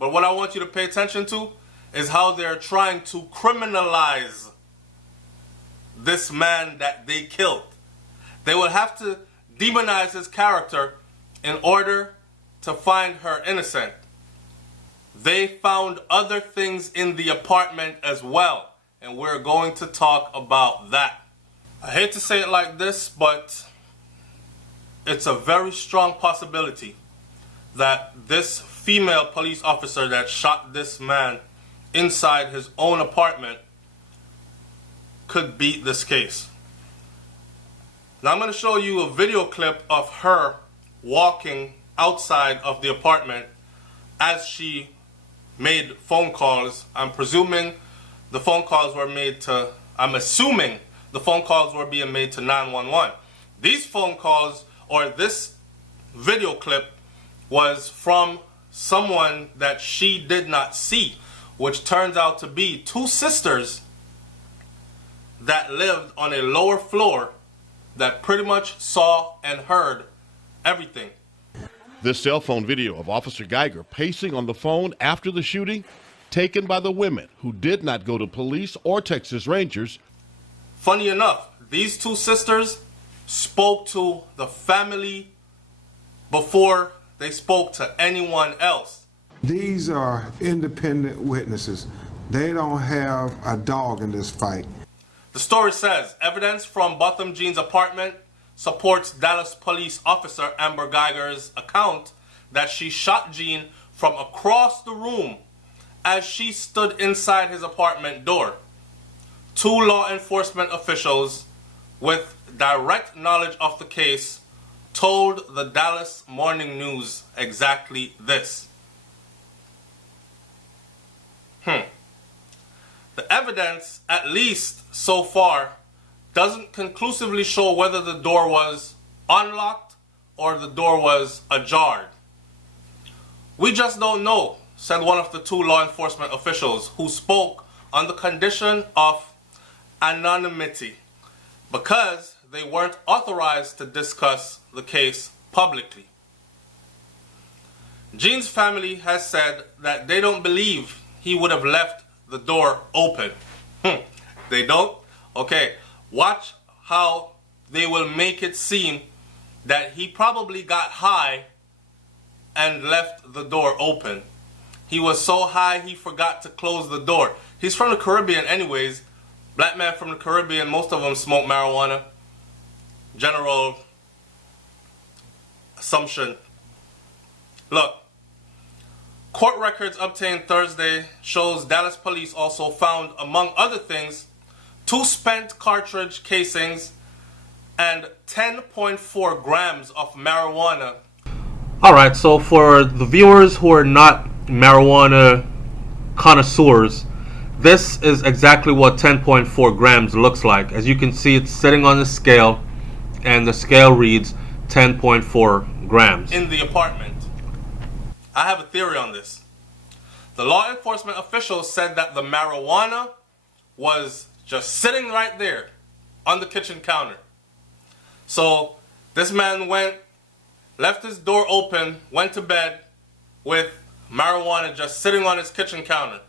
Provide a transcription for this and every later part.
But what I want you to pay attention to is how they're trying to criminalize this man that they killed. They will have to demonize his character in order to find her innocent. They found other things in the apartment as well, and we're going to talk about that. I hate to say it like this, but it's a very strong possibility that this female police officer that shot this man inside his own apartment could beat this case. Now I'm going to show you a video clip of her walking outside of the apartment as she made phone calls. I'm assuming the phone calls were being made to 911. These phone calls, or this video clip, was from someone that she did not see, which turns out to be two sisters that lived on a lower floor that pretty much saw and heard everything. This cell phone video of Officer Geiger pacing on the phone after the shooting, taken by the women who did not go to police or Texas Rangers. Funny enough, these two sisters spoke to the family before they spoke to anyone else. These are independent witnesses. They don't have a dog in this fight. The story says evidence from Botham Jean's apartment supports Dallas police officer Amber Geiger's account that she shot Jean from across the room as she stood inside his apartment door. Two law enforcement officials with direct knowledge of the case told the Dallas Morning News exactly this. The evidence, at least so far, doesn't conclusively show whether the door was unlocked or the door was ajar. We just don't know, said one of the two law enforcement officials who spoke on the condition of anonymity because they weren't authorized to discuss the case publicly. Jean's family has said that they don't believe he would have left the door open. They don't? Okay. Watch how they will make it seem that he probably got high and left the door open. He was so high he forgot to close the door. He's from the Caribbean anyways. Black man from the Caribbean, most of them smoke marijuana. General assumption. Look, court records obtained Thursday shows Dallas police also found, among other things, 2 spent cartridge casings and 10.4 grams of marijuana. Alright, so for the viewers who are not marijuana connoisseurs, this is exactly what 10.4 grams looks like. As you can see, it's sitting on the scale, and the scale reads 10.4 grams. In the apartment. I have a theory on this. The law enforcement officials said that the marijuana was just sitting right there on the kitchen counter. So this man left his door open, went to bed with marijuana just sitting on his kitchen counter.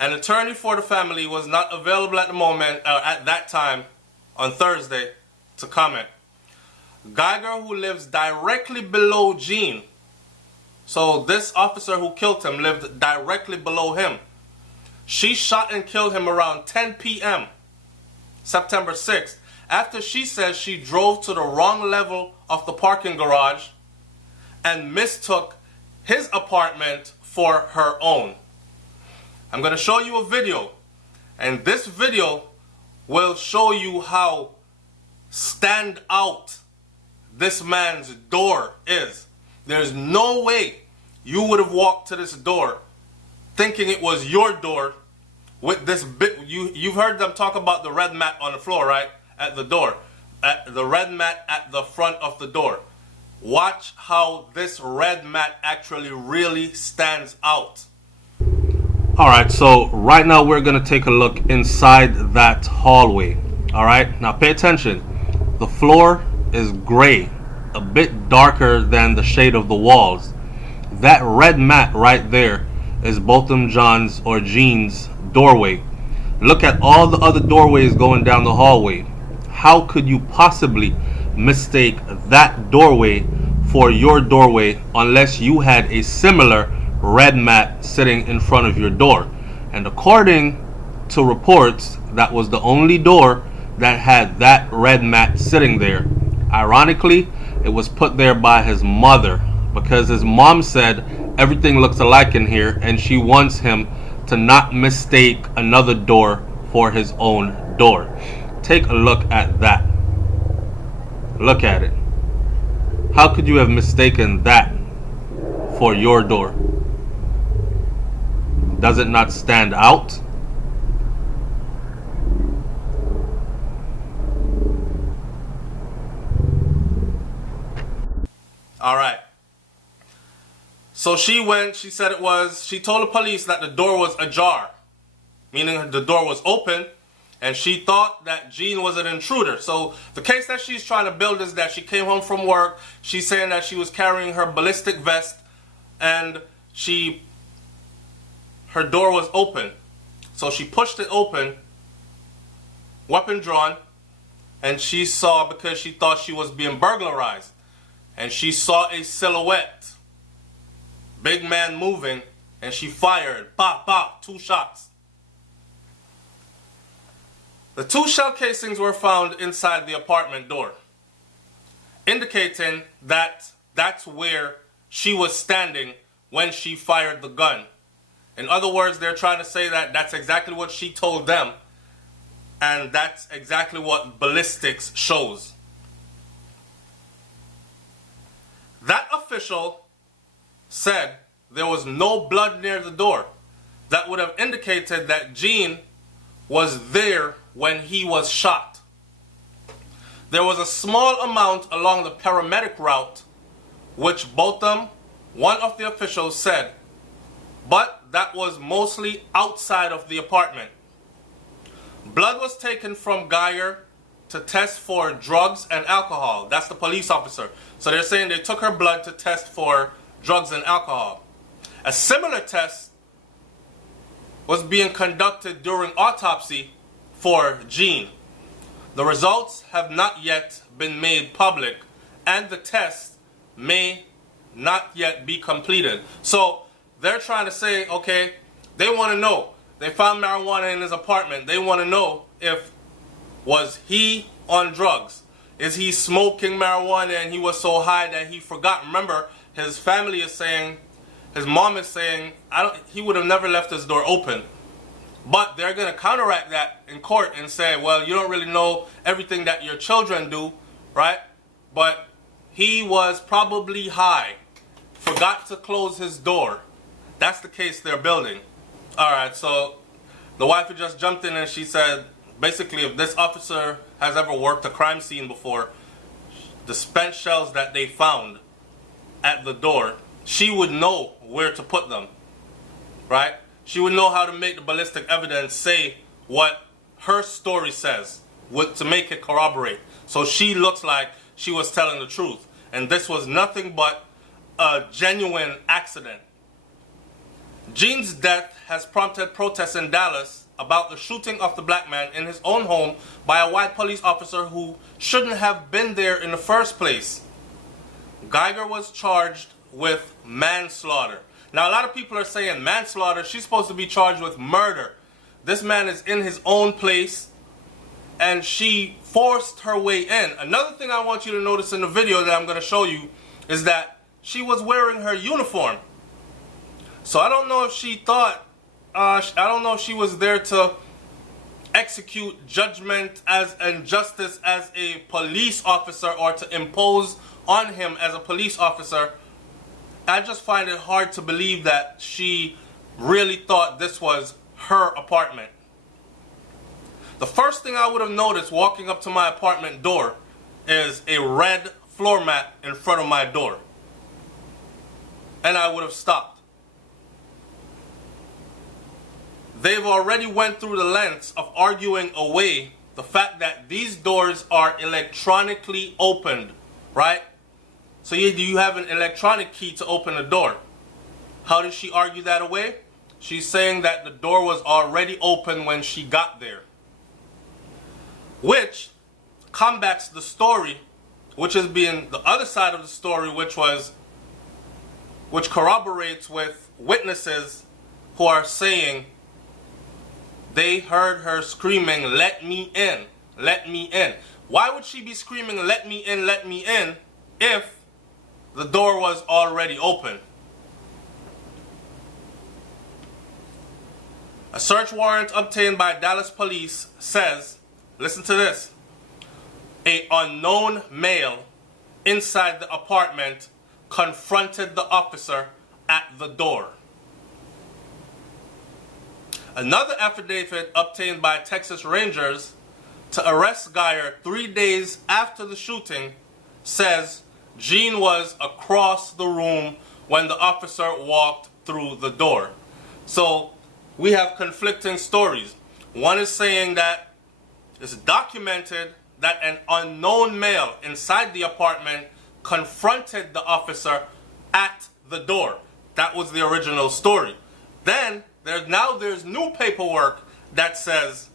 An attorney for the family was not available at the moment, at that time, on Thursday, to comment. Geiger, who lives directly below Jean, so this officer who killed him lived directly below him. She shot and killed him around 10 p.m. September 6th, after she says she drove to the wrong level of the parking garage and mistook his apartment for her own. I'm going to show you a video, and this video will show you how stand out this man's door is. There's no way you would have walked to this door thinking it was your door with this bit. You've heard them talk about the red mat on the floor, right? At the door. The red mat at the front of the door. Watch how this red mat actually really stands out. Alright, so right now we're going to take a look inside that hallway. Alright, now pay attention. The floor is gray, a bit darker than the shade of the walls. that red mat right there is Botham John's or Jean's doorway. Look at all the other doorways going down the hallway. How could you possibly mistake that doorway for your doorway unless you had a similar red mat sitting in front of your door? And according to reports, that was the only door that had that red mat sitting there. Ironically, it was put there by his mother because his mom said everything looks alike in here and she wants him to not mistake another door for his own door. Take a look at that. Look at it. How could you have mistaken that for your door? Does it not stand out? All right. So she told the police that the door was ajar, meaning the door was open, and she thought that Jean was an intruder. So the case that she's trying to build is that she came home from work, she's saying that she was carrying her ballistic vest, and her door was open. So she pushed it open, weapon drawn, and she saw, because she thought she was being burglarized, and she saw a silhouette, big man moving, and she fired, pop, pop, 2 shots. The 2 shell casings were found inside the apartment door, indicating that that's where she was standing when she fired the gun. In other words, they're trying to say that that's exactly what she told them, and that's exactly what ballistics shows. That official said there was no blood near the door. That would have indicated that Jean was there when he was shot. There was a small amount along the paramedic route, which Botham, one of the officials, said, but that was mostly outside of the apartment. Blood was taken from Geiger to test for drugs and alcohol. That's the police officer. So they're saying they took her blood to test for drugs and alcohol. A similar test was being conducted during autopsy for Jean. The results have not yet been made public, and the test may not yet be completed. So they're trying to say, okay, they want to know. They found marijuana in his apartment. They want to know was he on drugs? Is he smoking marijuana and he was so high that he forgot? Remember, his family is saying, his mom is saying, he would have never left his door open. But they're going to counteract that in court and say, well, you don't really know everything that your children do, right? But he was probably high, forgot to close his door. That's the case they're building. All right, so the wife had just jumped in and she said, basically, if this officer has ever worked a crime scene before, the spent shells that they found at the door, she would know where to put them, right? She would know how to make the ballistic evidence say what her story says to make it corroborate. So she looks like she was telling the truth. And this was nothing but a genuine accident. Jean's death has prompted protests in Dallas about the shooting of the black man in his own home by a white police officer who shouldn't have been there in the first place. Geiger was charged with manslaughter. Now, a lot of people are saying manslaughter. She's supposed to be charged with murder. This man is in his own place, and she forced her way in. Another thing I want you to notice in the video that I'm going to show you is that she was wearing her uniform. So I don't know if she thought, I don't know if she was there to execute judgment and justice as a police officer or to impose on him as a police officer. I just find it hard to believe that she really thought this was her apartment. The first thing I would have noticed walking up to my apartment door is a red floor mat in front of my door. And I would have stopped. They've already went through the lengths of arguing away the fact that these doors are electronically opened, right? So you have an electronic key to open the door. How did she argue that away? She's saying that the door was already open when she got there, which combats the story, which is being the other side of the story, which corroborates with witnesses who are saying they heard her screaming, "Let me in, let me in." Why would she be screaming, "Let me in, let me in," if the door was already open? A search warrant obtained by Dallas police says, listen to this, an unknown male inside the apartment confronted the officer at the door. Another affidavit obtained by Texas Rangers to arrest Geyer 3 days after the shooting says Jean was across the room when the officer walked through the door. So we have conflicting stories. One is saying that it's documented that an unknown male inside the apartment confronted the officer at the door. That was the original story. Then there's new paperwork that says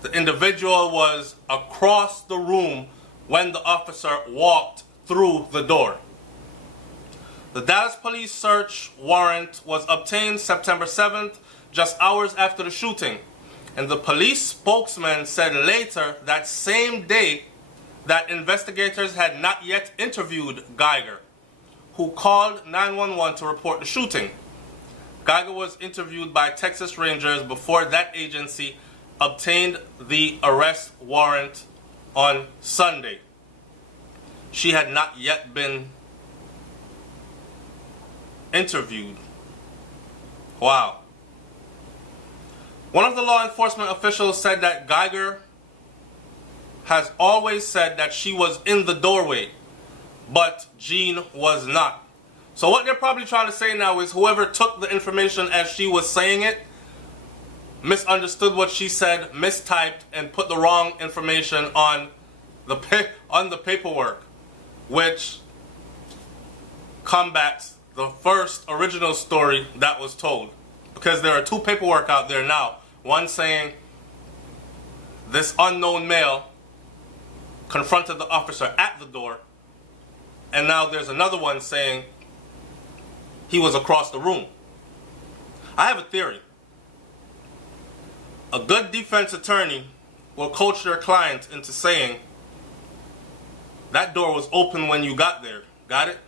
the individual was across the room when the officer walked through the door. The Dallas police search warrant was obtained September 7th, just hours after the shooting. And the police spokesman said later that same day that investigators had not yet interviewed Geiger, who called 911 to report the shooting. Geiger was interviewed by Texas Rangers before that agency obtained the arrest warrant on Sunday. She had not yet been interviewed. Wow. One of the law enforcement officials said that Geiger has always said that she was in the doorway, but Jean was not. So what they're probably trying to say now is whoever took the information as she was saying it misunderstood what she said, mistyped, and put the wrong information on the paperwork, which combats the first original story that was told. Because there are two paperwork out there now. One saying this unknown male confronted the officer at the door, and now there's another one saying he was across the room. I have a theory. A good defense attorney will coach their client into saying that door was open when you got there. Got it?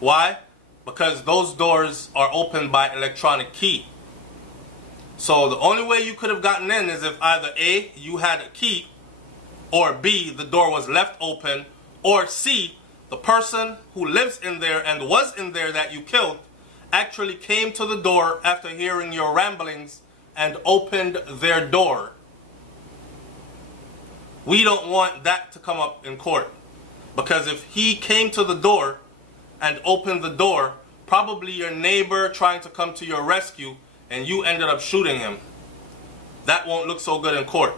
Why? Because those doors are opened by electronic key. So the only way you could have gotten in is if either A, you had a key, or B, the door was left open, or C, the person who lives in there and was in there that you killed actually came to the door after hearing your ramblings and opened their door. We don't want that to come up in court, because if he came to the door and opened the door, probably your neighbor trying to come to your rescue and you ended up shooting him. That won't look so good in court.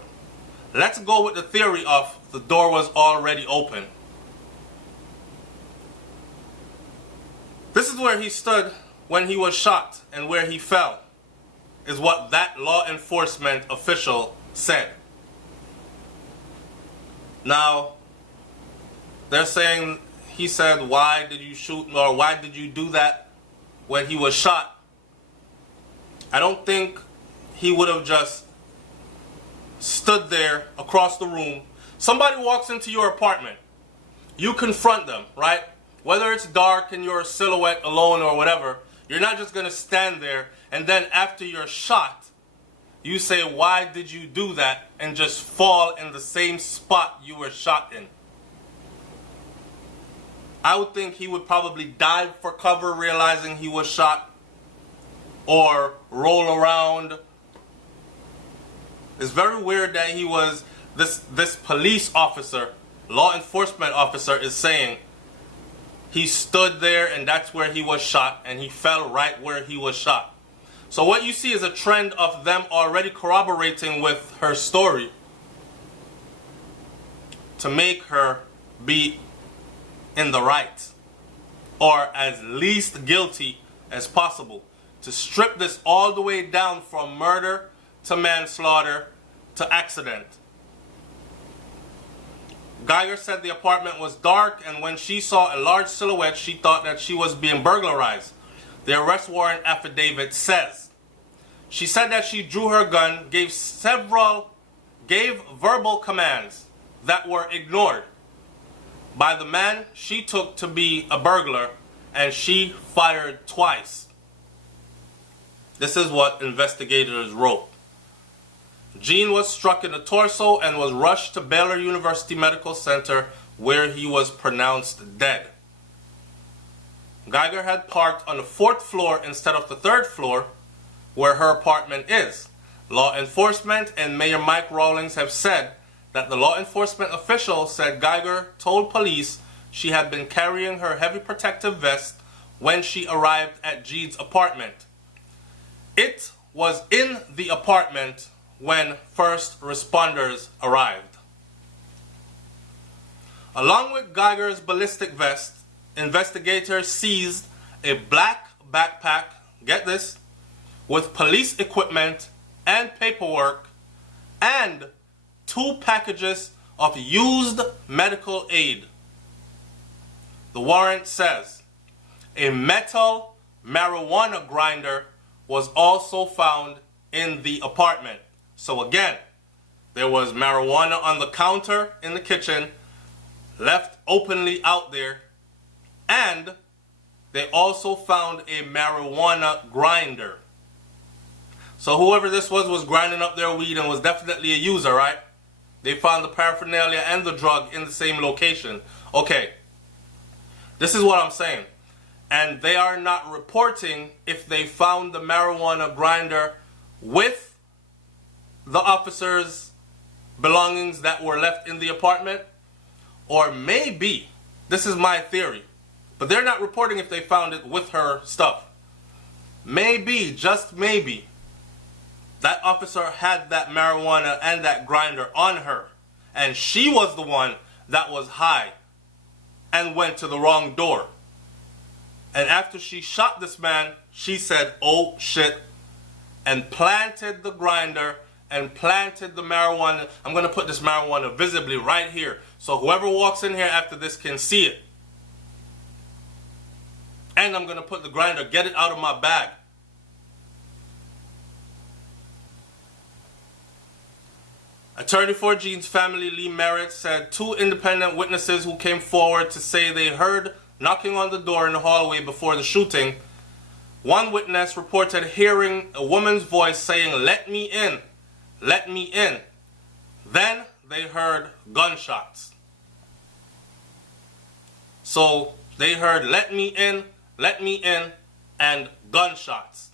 Let's go with the theory of the door was already open. This is where he stood when he was shot and where he fell, is what that law enforcement official said. Now, they're saying he said, why did you shoot, or why did you do that when he was shot? I don't think he would have just stood there across the room. Somebody walks into your apartment. You confront them, right? Whether it's dark and you're a silhouette alone or whatever, you're not just going to stand there and then after you're shot, you say, why did you do that? And just fall in the same spot you were shot in. I would think he would probably dive for cover realizing he was shot, or roll around. It's very weird that he was, this police officer, law enforcement officer is saying he stood there and that's where he was shot and he fell right where he was shot. So what you see is a trend of them already corroborating with her story to make her be in the right. or as least guilty as possible, to strip this all the way down from murder to manslaughter to accident. Geiger said the apartment was dark, and when she saw a large silhouette, she thought that she was being burglarized. The arrest warrant affidavit says. She said that she drew her gun, gave verbal commands that were ignored by the man she took to be a burglar, and she fired twice. This is what investigators wrote. Jean was struck in the torso and was rushed to Baylor University Medical Center, where he was pronounced dead. Geiger had parked on the 4th floor instead of the 3rd floor, where her apartment is. Law enforcement and Mayor Mike Rawlings have said that the law enforcement official said Geiger told police she had been carrying her heavy protective vest when she arrived at Jean's apartment. It was in the apartment when first responders arrived. Along with Geiger's ballistic vest, investigators seized a black backpack, get this, with police equipment and paperwork, and 2 packages of used medical aid. The warrant says a metal marijuana grinder was also found in the apartment. So again, there was marijuana on the counter in the kitchen, left openly out there, and they also found a marijuana grinder. So whoever this was grinding up their weed and was definitely a user, right? They found the paraphernalia and the drug in the same location. Okay, this is what I'm saying. And they are not reporting if they found the marijuana grinder with the officers' belongings that were left in the apartment, or maybe, this is my theory, but they're not reporting if they found it with her stuff. Maybe, just maybe, that officer had that marijuana and that grinder on her, and she was the one that was high and went to the wrong door. And after she shot this man, she said, "Oh shit," and planted the grinder and planted the marijuana. I'm going to put this marijuana visibly right here, so whoever walks in here after this can see it. And I'm going to put the grinder, get it out of my bag. Attorney for Jean's family, Lee Merritt, said 2 independent witnesses who came forward to say they heard knocking on the door in the hallway before the shooting. One witness reported hearing a woman's voice saying, "Let me in, let me in." Then they heard gunshots. So they heard let me in, and gunshots.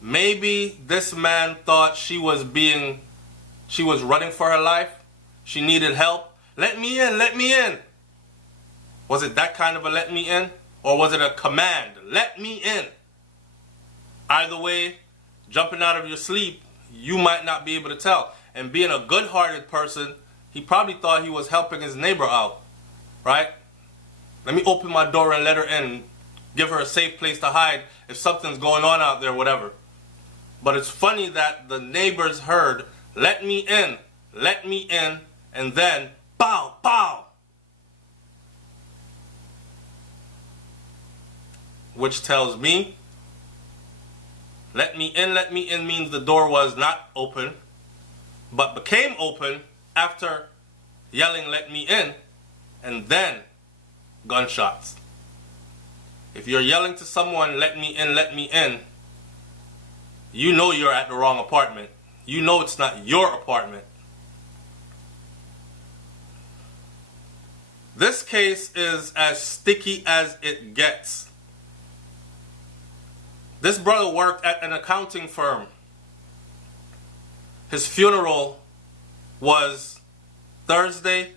Maybe this man thought she was running for her life. She needed help. Let me in, let me in. Was it that kind of a let me in? Or was it a command? Let me in. Either way, jumping out of your sleep, you might not be able to tell. And being a good-hearted person, he probably thought he was helping his neighbor out, right? Let me open my door and let her in, give her a safe place to hide if something's going on out there, whatever. But it's funny that the neighbors heard, let me in, and then, pow, pow. Which tells me, let me in means the door was not open, but became open after yelling, let me in, and then gunshots. If you're yelling to someone, let me in, you know you're at the wrong apartment. You know it's not your apartment. This case is as sticky as it gets. This brother worked at an accounting firm. His funeral was Thursday,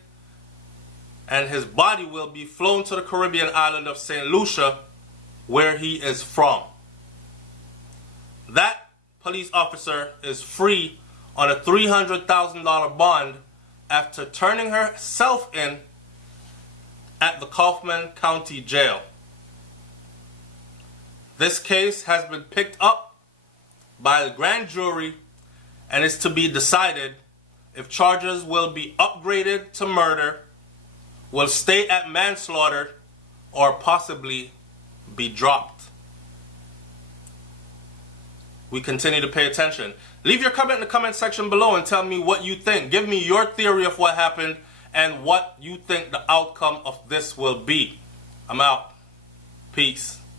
and his body will be flown to the Caribbean island of St. Lucia, where he is from. That police officer is free on a $300,000 bond after turning herself in at the Kaufman County Jail. This case has been picked up by the grand jury and is to be decided if charges will be upgraded to murder, will stay at manslaughter, or possibly be dropped. We continue to pay attention. Leave your comment in the comment section below and tell me what you think. Give me your theory of what happened and what you think the outcome of this will be. I'm out. Peace.